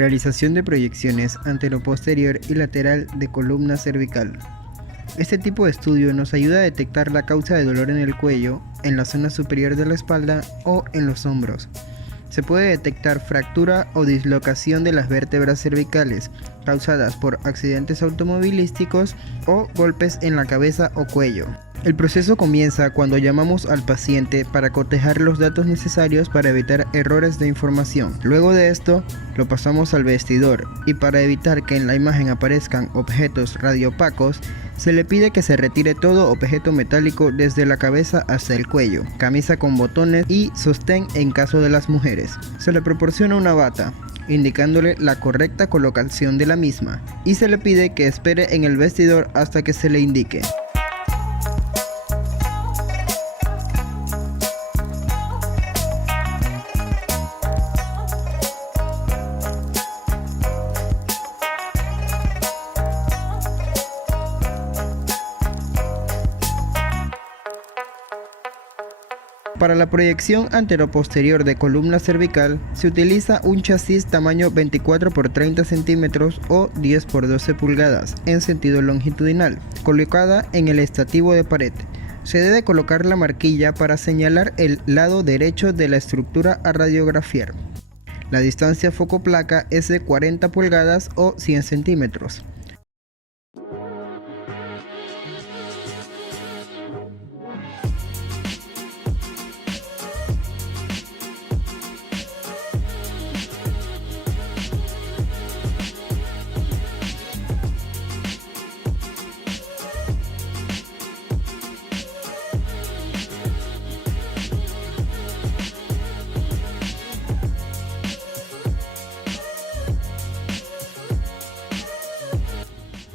Realización de proyecciones anteroposterior y lateral de columna cervical. Este tipo de estudio nos ayuda a detectar la causa de dolor en el cuello, en la zona superior de la espalda o en los hombros. Se puede detectar fractura o dislocación de las vértebras cervicales causadas por accidentes automovilísticos o golpes en la cabeza o cuello. El proceso comienza cuando llamamos al paciente para cotejar los datos necesarios para evitar errores de información. Luego de esto, lo pasamos al vestidor y para evitar que en la imagen aparezcan objetos radioopacos, se le pide que se retire todo objeto metálico desde la cabeza hasta el cuello, camisa con botones y sostén en caso de las mujeres. Se le proporciona una bata, indicándole la correcta colocación de la misma, y se le pide que espere en el vestidor hasta que se le indique. Para la proyección anteroposterior de columna cervical se utiliza un chasis tamaño 24 x 30 centímetros o 10 x 12 pulgadas en sentido longitudinal, colocada en el estativo de pared. Se debe colocar la marquilla para señalar el lado derecho de la estructura a radiografiar. La distancia foco-placa es de 40 pulgadas o 100 centímetros.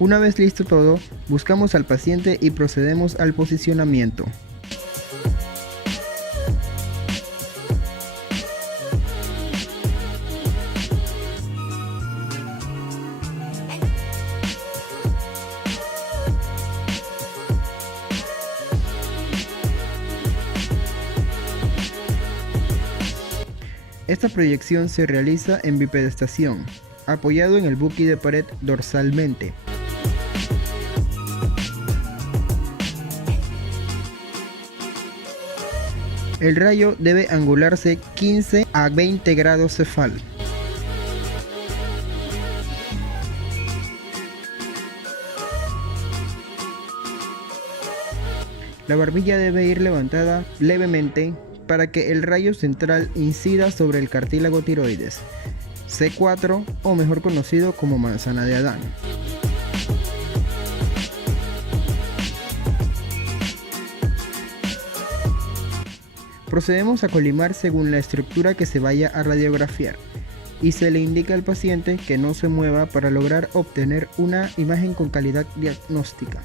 Una vez listo todo, buscamos al paciente y procedemos al posicionamiento. Esta proyección se realiza en bipedestación, apoyado en el buki de pared dorsalmente. El rayo debe angularse 15 a 20 grados cefal. La barbilla debe ir levantada levemente para que el rayo central incida sobre el cartílago tiroides, C4 o mejor conocido como manzana de Adán. Procedemos a colimar según la estructura que se vaya a radiografiar y se le indica al paciente que no se mueva para lograr obtener una imagen con calidad diagnóstica.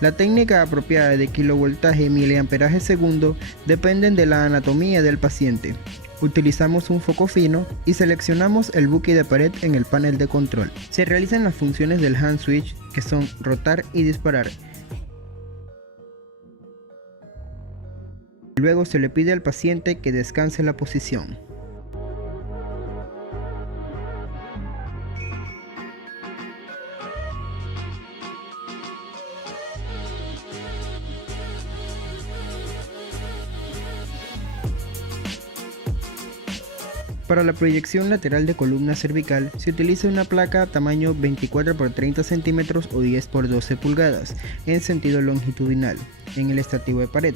La técnica apropiada de kilovoltaje y miliamperaje segundo dependen de la anatomía del paciente. Utilizamos un foco fino y seleccionamos el buki de pared en el panel de control. Se realizan las funciones del hand switch, que son rotar y disparar. Luego se le pide al paciente que descanse la posición. Para la proyección lateral de columna cervical se utiliza una placa tamaño 24 x 30 centímetros o 10 x 12 pulgadas en sentido longitudinal en el estativo de pared.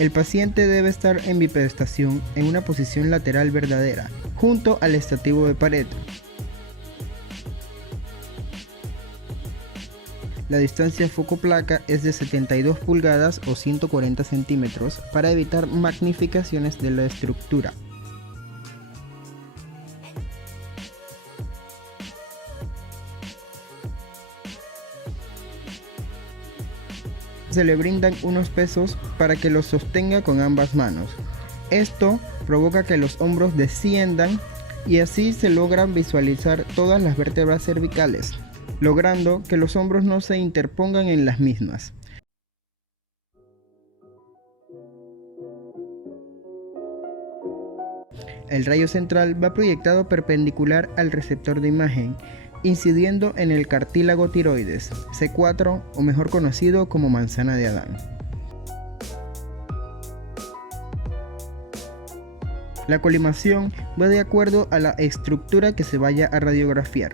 El paciente debe estar en bipedestación en una posición lateral verdadera, junto al estativo de pared. La distancia foco-placa es de 72 pulgadas o 140 centímetros para evitar magnificaciones de la estructura. Se le brindan unos pesos para que los sostenga con ambas manos. Esto provoca que los hombros desciendan y así se logran visualizar todas las vértebras cervicales, logrando que los hombros no se interpongan en las mismas. El rayo central va proyectado perpendicular al receptor de imagen, incidiendo en el cartílago tiroides, C4 o mejor conocido como manzana de Adán. La colimación va de acuerdo a la estructura que se vaya a radiografiar.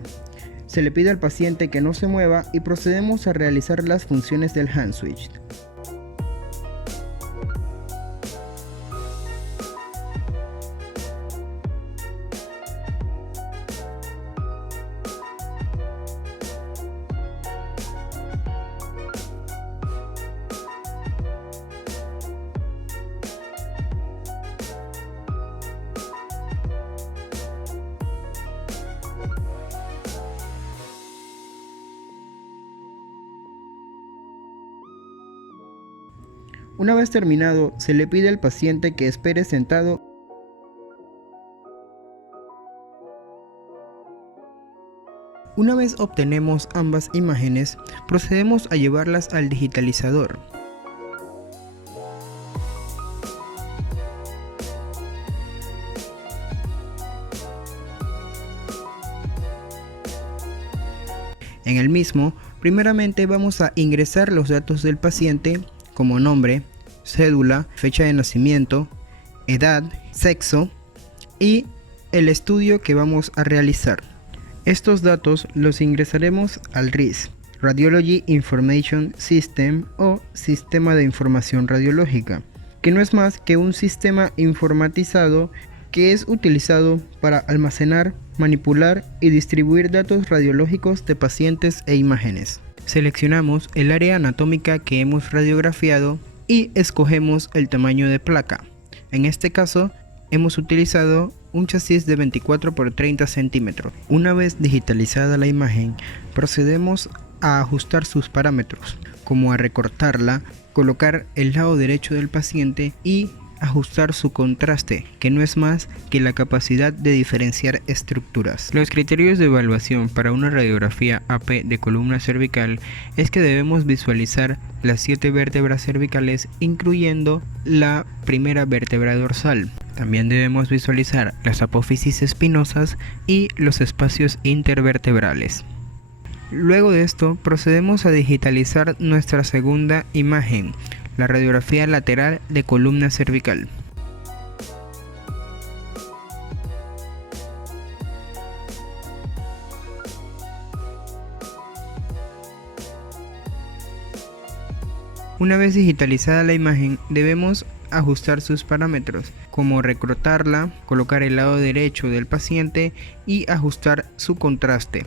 Se le pide al paciente que no se mueva y procedemos a realizar las funciones del hand switch. Una vez terminado, se le pide al paciente que espere sentado. Una vez obtenemos ambas imágenes, procedemos a llevarlas al digitalizador. En el mismo, primeramente vamos a ingresar los datos del paciente, como nombre, cédula, fecha de nacimiento, edad, sexo y el estudio que vamos a realizar. Estos datos los ingresaremos al RIS, Radiology Information System o Sistema de Información Radiológica, que no es más que un sistema informatizado que es utilizado para almacenar, manipular y distribuir datos radiológicos de pacientes e imágenes. Seleccionamos el área anatómica que hemos radiografiado y escogemos el tamaño de placa. En este caso, hemos utilizado un chasis de 24 por 30 centímetros. Una vez digitalizada la imagen, procedemos a ajustar sus parámetros, como a recortarla, colocar el lado derecho del paciente y ajustar su contraste, que no es más que la capacidad de diferenciar estructuras. Los criterios de evaluación para una radiografía AP de columna cervical es que debemos visualizar las 7 vértebras cervicales, incluyendo la primera vértebra dorsal. También debemos visualizar las apófisis espinosas y los espacios intervertebrales. Luego de esto, procedemos a digitalizar nuestra segunda imagen, la radiografía lateral de columna cervical. Una vez digitalizada la imagen, debemos ajustar sus parámetros, como recortarla, colocar el lado derecho del paciente y ajustar su contraste.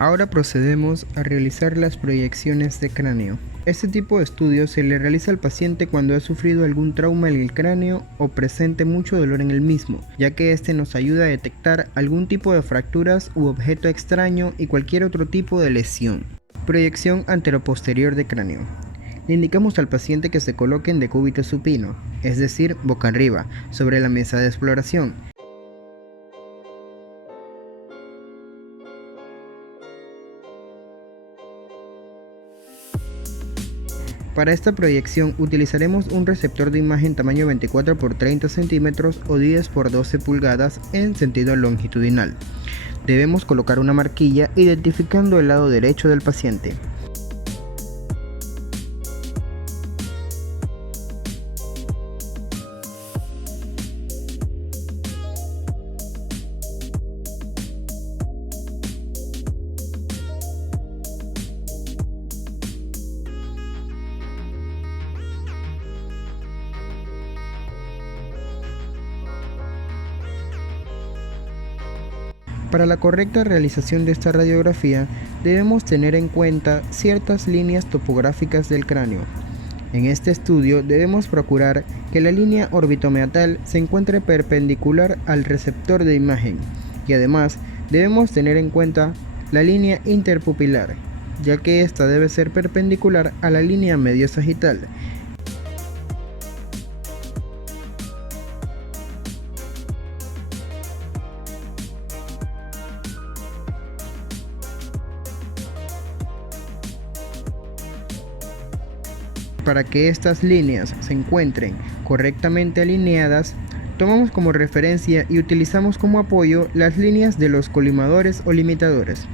Ahora procedemos a realizar las proyecciones de cráneo. Este tipo de estudio se le realiza al paciente cuando ha sufrido algún trauma en el cráneo o presente mucho dolor en el mismo, ya que este nos ayuda a detectar algún tipo de fracturas u objeto extraño y cualquier otro tipo de lesión. Proyección anteroposterior de cráneo. Le indicamos al paciente que se coloque en decúbito supino, es decir, boca arriba, sobre la mesa de exploración. Para esta proyección utilizaremos un receptor de imagen tamaño 24 por 30 centímetros o 10 por 12 pulgadas en sentido longitudinal. Debemos colocar una marquilla identificando el lado derecho del paciente. Para la correcta realización de esta radiografía, debemos tener en cuenta ciertas líneas topográficas del cráneo. En este estudio debemos procurar que la línea orbitomeatal se encuentre perpendicular al receptor de imagen y además debemos tener en cuenta la línea interpupilar, ya que esta debe ser perpendicular a la línea medio sagital. Para que estas líneas se encuentren correctamente alineadas, tomamos como referencia y utilizamos como apoyo las líneas de los colimadores o limitadores.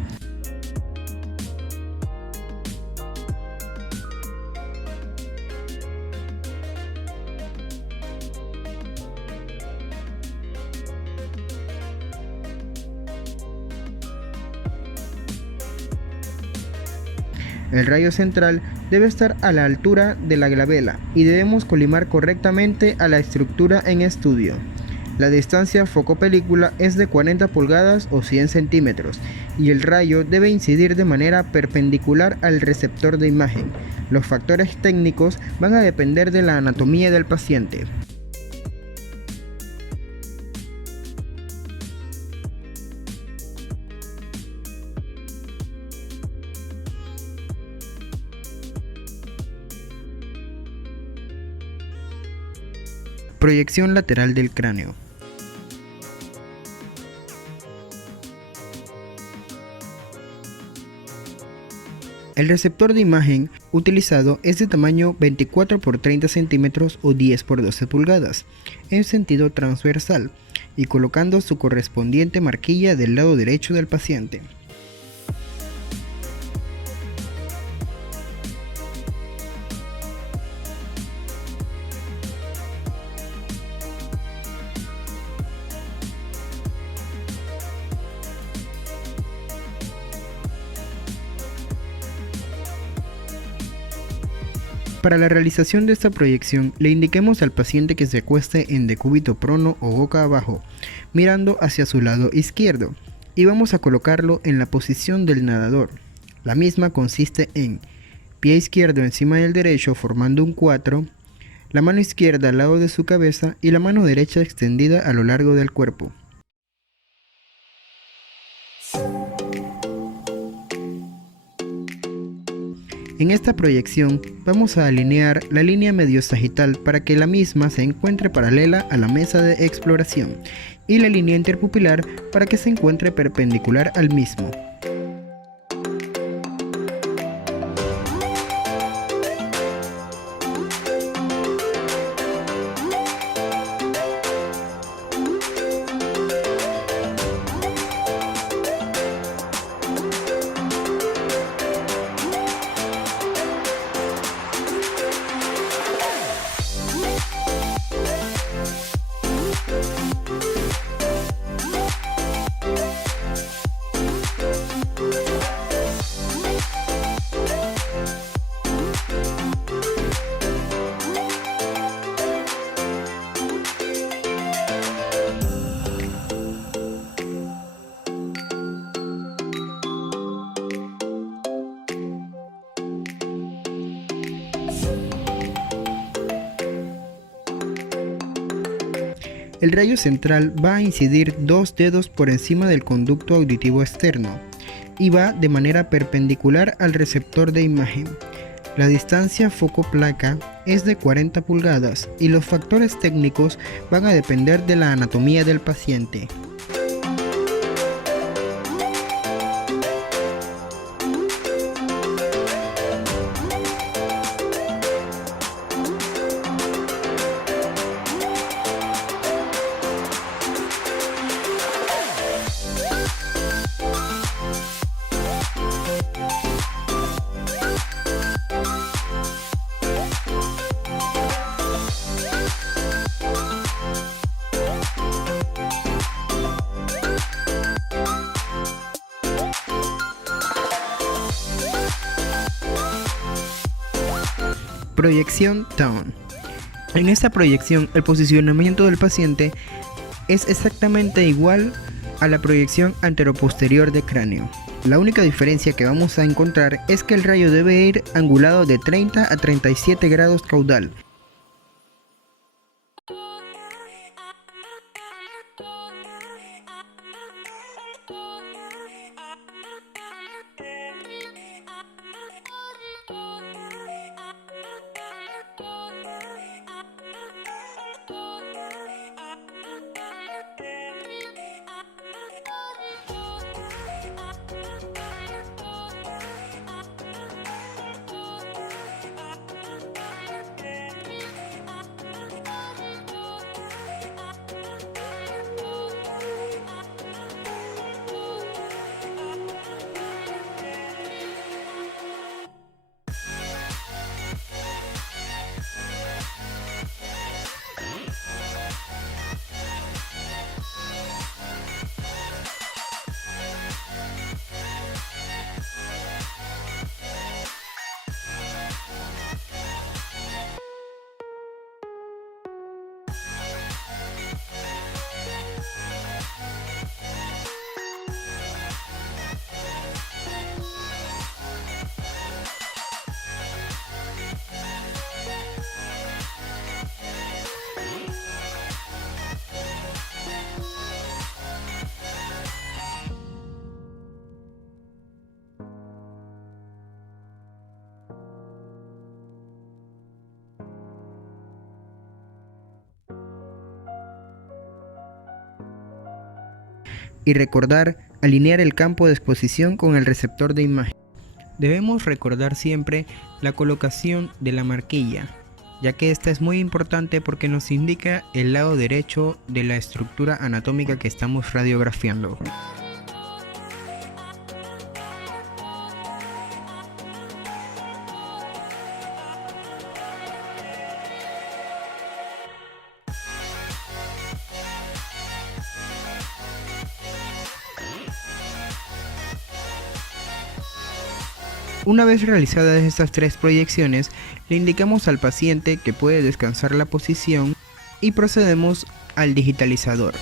El rayo central debe estar a la altura de la glabela y debemos colimar correctamente a la estructura en estudio. La distancia foco-película es de 40 pulgadas o 100 centímetros y el rayo debe incidir de manera perpendicular al receptor de imagen. Los factores técnicos van a depender de la anatomía del paciente. Proyección lateral del cráneo. El receptor de imagen utilizado es de tamaño 24 por 30 centímetros o 10 por 12 pulgadas, en sentido transversal, y colocando su correspondiente marquilla del lado derecho del paciente. Para la realización de esta proyección, le indiquemos al paciente que se acueste en decúbito prono o boca abajo, mirando hacia su lado izquierdo, y vamos a colocarlo en la posición del nadador. La misma consiste en pie izquierdo encima del derecho formando un 4, la mano izquierda al lado de su cabeza y la mano derecha extendida a lo largo del cuerpo. En esta proyección vamos a alinear la línea medio sagital para que la misma se encuentre paralela a la mesa de exploración y la línea interpupilar para que se encuentre perpendicular al mismo. El rayo central va a incidir 2 dedos por encima del conducto auditivo externo y va de manera perpendicular al receptor de imagen. La distancia foco-placa es de 40 pulgadas y los factores técnicos van a depender de la anatomía del paciente. Proyección down. En esta proyección, el posicionamiento del paciente es exactamente igual a la proyección anteroposterior de cráneo. La única diferencia que vamos a encontrar es que el rayo debe ir angulado de 30 a 37 grados caudal. y recordar alinear el campo de exposición con el receptor de imagen. Debemos recordar siempre la colocación de la marquilla, ya que esta es muy importante porque nos indica el lado derecho de la estructura anatómica que estamos radiografiando. Una vez realizadas estas 3 proyecciones, le indicamos al paciente que puede descansar la posición y procedemos al digitalizador.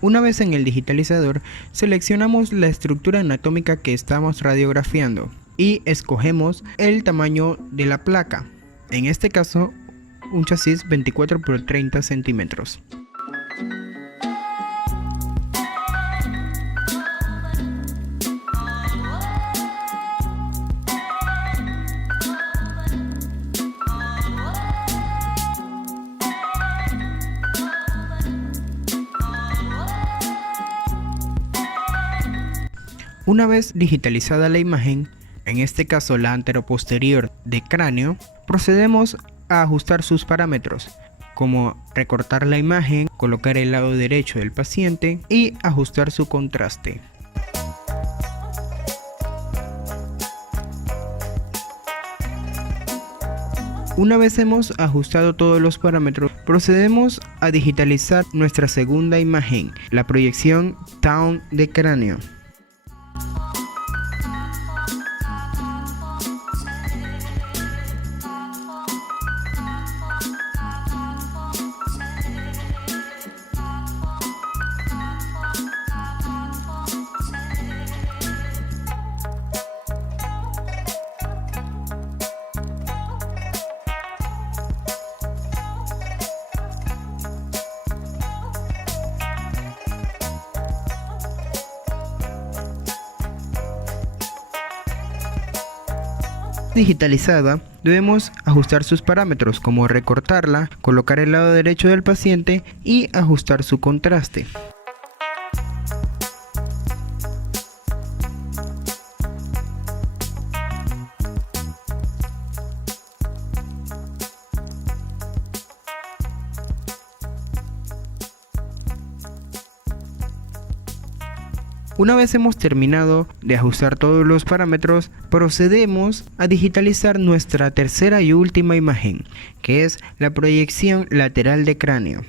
Una vez en el digitalizador, seleccionamos la estructura anatómica que estamos radiografiando y escogemos el tamaño de la placa, en este caso un chasis 24 por 30 centímetros. Una vez digitalizada la imagen, en este caso la anteroposterior de cráneo, procedemos a ajustar sus parámetros, como recortar la imagen, colocar el lado derecho del paciente y ajustar su contraste. Una vez hemos ajustado todos los parámetros, procedemos a digitalizar nuestra segunda imagen, la proyección TAM de cráneo. Digitalizada, debemos ajustar sus parámetros como recortarla, colocar el lado derecho del paciente y ajustar su contraste. Una vez hemos terminado de ajustar todos los parámetros, procedemos a digitalizar nuestra tercera y última imagen, que es la proyección lateral de cráneo.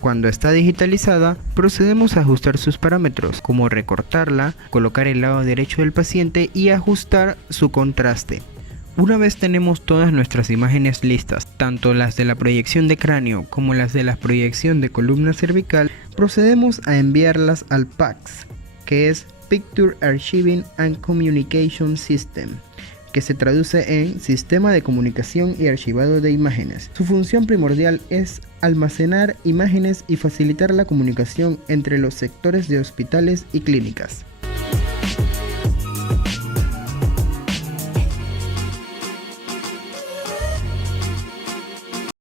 Cuando está digitalizada, procedemos a ajustar sus parámetros, como recortarla, colocar el lado derecho del paciente y ajustar su contraste. Una vez tenemos todas nuestras imágenes listas, tanto las de la proyección de cráneo como las de la proyección de columna cervical, procedemos a enviarlas al PACS, que es Picture Archiving and Communication System, que se traduce en Sistema de Comunicación y Archivado de Imágenes. Su función primordial es almacenar imágenes y facilitar la comunicación entre los sectores de hospitales y clínicas.